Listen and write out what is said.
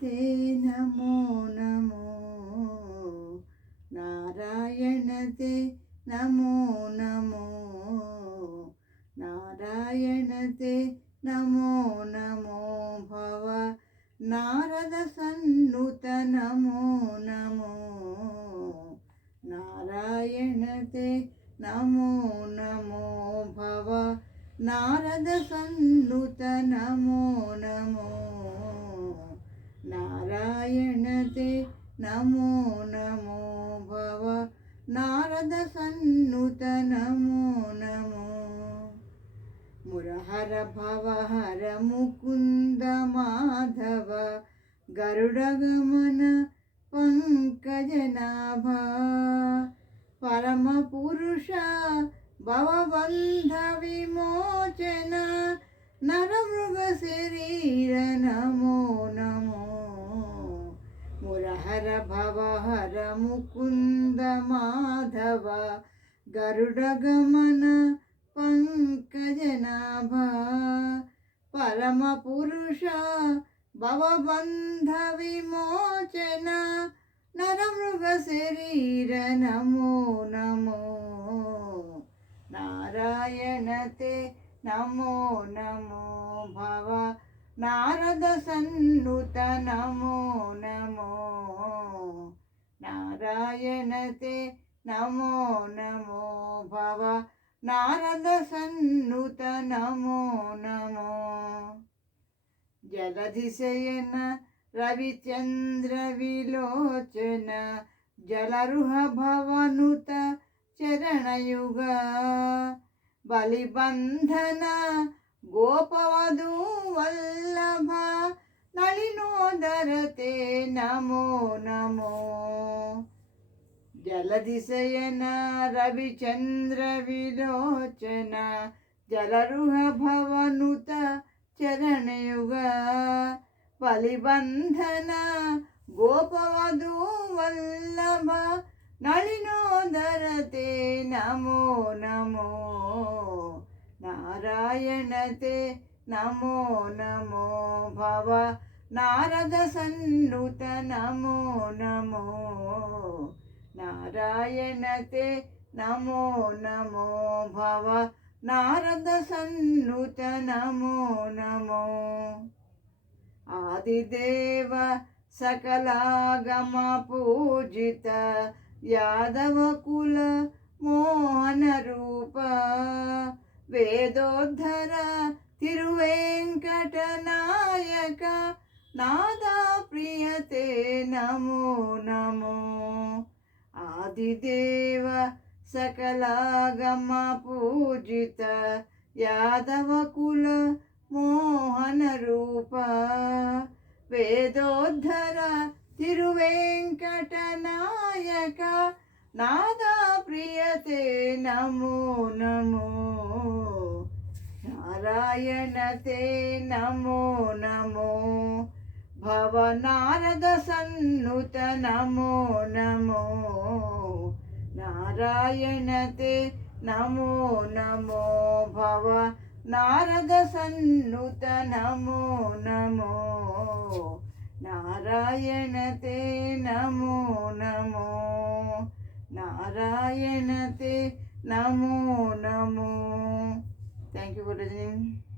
ते नमो नमो नारायण ते नमो नमो नारायण ते नमो नमो भव नारद सन्नुत नमो नमो नारायण ते नमो नमो भव नारद सन्नुत नमो नमो नारायण ते नमो नमो भव नारद सन्नुत नमो नमो मुरहर भवहर मुकुंद माधव गरुडगमन पंकजनाभ परम पुरुष भवबंध विमोचन नरमृग शरीर नमो नमो मुरहर भवहर मुकुंद माधव गरुडगमन पंकजनाभ परम पुरुष भवबंध विमोचन नरमृग शरीर नमो नमो नारायण ते नमो नमो भव नारद सन्नुत नमो नमो नारायण ते नमो नमो भव नारद सन्नुत नमो नमो जलधिशयन रविचंद्र विलोचन जलरुह भवनुत चरणयुग बलिबंधन गोपवधू वल्लभ नलिनोदर ते नमो नमो जलधिशयन रविचंद्र विलोचन जलरुह भवनुत चरणयुग बलिबंधन गोपवधू वल्लभ नलिनोदर ते नमो नमो नारायण ते नमो नमो भव नारद सन्नुत नमो नमो नारायण ते नमो नमो भव नारद सन्नुत नमो नमो आदिदेव सकलागम पूजित यादव कुल मोहन रूप वेदोद्धर तिरुवेंकट नायक नादा प्रियते नमो नमो आदिदेव सकलागम पूजित यादव कुल मोहन रूप वेदोद्धर तिरुवेंकट नायक नादा प्रियते नमो नमो नारायण ते नमो नमो भव नारद सन्नुत नमो नमो नारायण ते नमो नमो भव नारद सन्नुत नमो नमो नारायण ते नमो नमो नारायण ते Namo Namo. Thank you for listening.